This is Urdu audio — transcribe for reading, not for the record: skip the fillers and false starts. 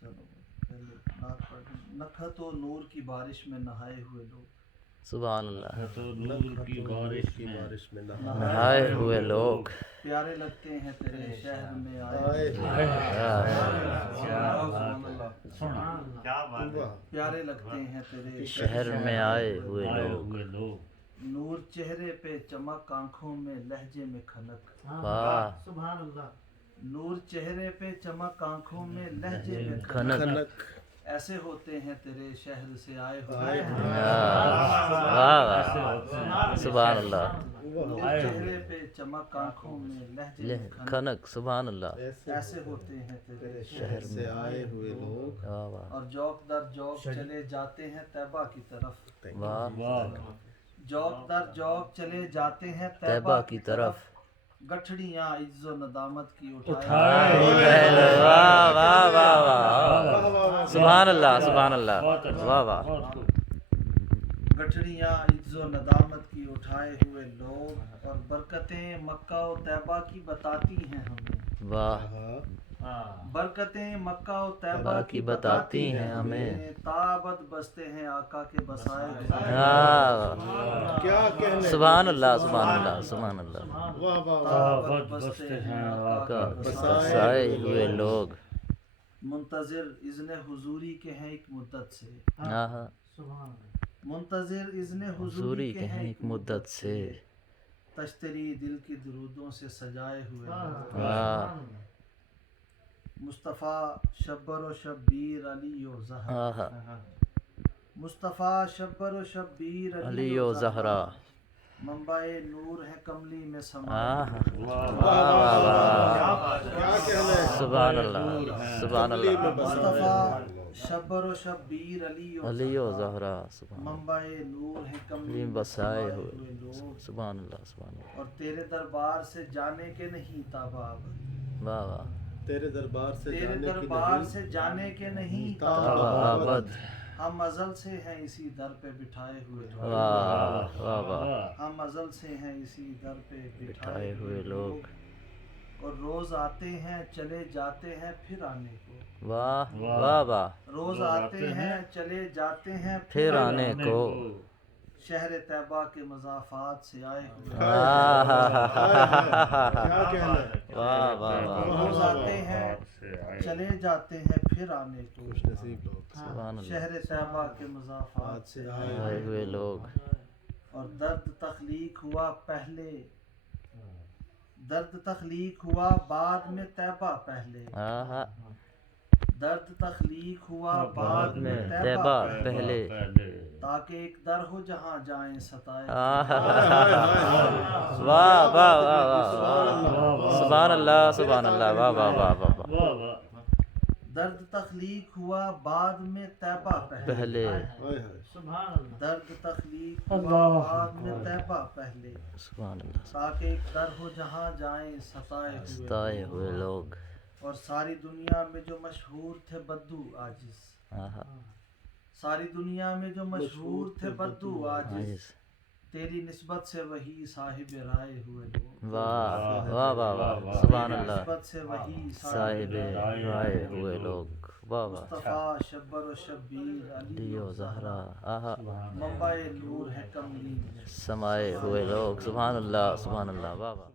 چلو پہلے نعت پڑھ لیں۔ نکھت و نور کی بارش میں نہائے ہوئے لوگ، سبحان اللہ، تو نور کی بارش میں نہائے ہوئے لوگ، پیارے لگتے ہیں تیرے شہر میں آئے، پیارے لگتے ہیں تیرے شہر میں آئے ہوئے لوگ، نور چہرے پہ چمک، آنکھوں میں لہجے میں کھنک، واہ سبحان اللہ، نور چہرے پہ چمک، آنکھوں میں لہجے میں کھنک، ایسے ہوتے ہیں تیرے شہر سے آئے ہوئے، واہ واہ، سبحان اللہ، نور چہرے پہ چمک، آنکھوں میں لہجے میں کھنک، کھنک، سبحان اللہ، ایسے ہوتے ہیں تیرے شہر سے آئے ہوئے لوگ، واہ واہ اور جوک در جوک چلے جاتے ہیں طیبہ کی طرف، واہ، جوک در جوک چلے جاتے ہیں طیبہ کی طرف، گٹھڑیاں عجز و ندامت کی واہ واہ واہ واہ، سبحان اللہ، سبحان اللہ، واہ واہ، گٹھڑیاں عجز و ندامت کی اٹھائے ہوئے لوگ، اور برکتیں مکہ و طیبہ کی بتاتی ہیں ہمیں، واہ، برکتیں مکہ و طیبہ کی بتاتی ہیں ہمیں، تابت بستے ہیں آقا کے بسائے ہوئے، کیا کہنے، سبحان اللہ، سبحان اللہ، سبحان اللہ، واہ واہ، تابت بستے ہیں آقا کا کے بسائے ہوئے لوگ، منتظر اذن حضوری کے ہیں ایک مدت سے، آہا، سبحان اللہ، منتظر اذن حضوری کے ہیں ایک مدت سے، تشتری دل کی درودوں سے سجائے ہوئے لوگ، واہ، مصطفیٰ شبر و شبیر علی و زہرا، آہا، مصطفیٰ شبر و شبیر علی و زہرا، منبع نور ہے کملی میں سما، آہا، واہ واہ واہ، کیا کہنے، سبحان اللہ، سبحان اللہ، مصطفیٰ شبر و شبیر علی و علی و زہرا، سبحان اللہ، منبع نور ہے کملی علی میں بسائے سمائے ہوئے، ہوئے لوگ، سبحان اللہ، سبحان اللہ، اور تیرے دربار سے جانے کے نہیں تاباب، واہ واہ، تیرے دربار سے تیرے جانے کی دربار نہیں، سے جانے کے نہیں تابا تاباب، آبد، ہم ازل سے ہیں اسی در پہ بٹھائے ہوئے لوگ، واہ واہ واہ، ہم ازل سے ہیں اسی در پہ بٹھائے ہوئے لوگ، اور روز آتے ہیں چلے جاتے ہیں پھر آنے کو، واہ واہ واہ، روز آتے ہیں چلے جاتے ہیں پھر آنے کو، شہر طیبہ کے مضافات سے آئے ہوئے، کیا کہنے، واہ واہ واہ، روز آتے ہیں چلے جاتے ہیں پھر آنے کو، خوش نصیب لوگ، سبحان اللہ، شہر طیبہ کے مضافات سے آئے آئے ہوئے لوگ، اور درد تخلیق ہوا پہلے، درد تخلیق ہوا بعد میں طیبہ پہلے، آہا، درد تخلیق ہوا بعد میں طیبہ طیبہ پہلے، تاکہ ایک در ہو جہاں جائیں ستائے، آہا، واہ واہ واہ واہ، سبحان اللہ، سبحان اللہ، واہ واہ واہ واہ، درد تخلیق ہوا بعد میں طیبہ پہلے، پہلے، ہائے ہائے، سبحان اللہ، درد تخلیق ہوا بعد میں طیبہ پہلے، سبحان اللہ، تاکہ ایک در ہو جہاں جائیں ستائے ہوئے، ستائے ہوئے لوگ، اور ساری دنیا میں جو مشہور تھے بدو عاجز، آہا، ساری دنیا میں جو مشہور تھے بدو عاجز، عاجز، تیری نسبت سے وہی صاحب رائے ہوئے لوگ، واہ واہ واہ واہ، سبحان اللہ، نسبت سے وہی صاحب رائے ہوئے لوگ، واہ واہ، مصطفیٰ شبر و شبیر علی علی و زہرا، آہا، منبع نور ہے کملی میں، سمائے ہوئے لوگ، سبحان اللہ، سبحان اللہ، واہ واہ۔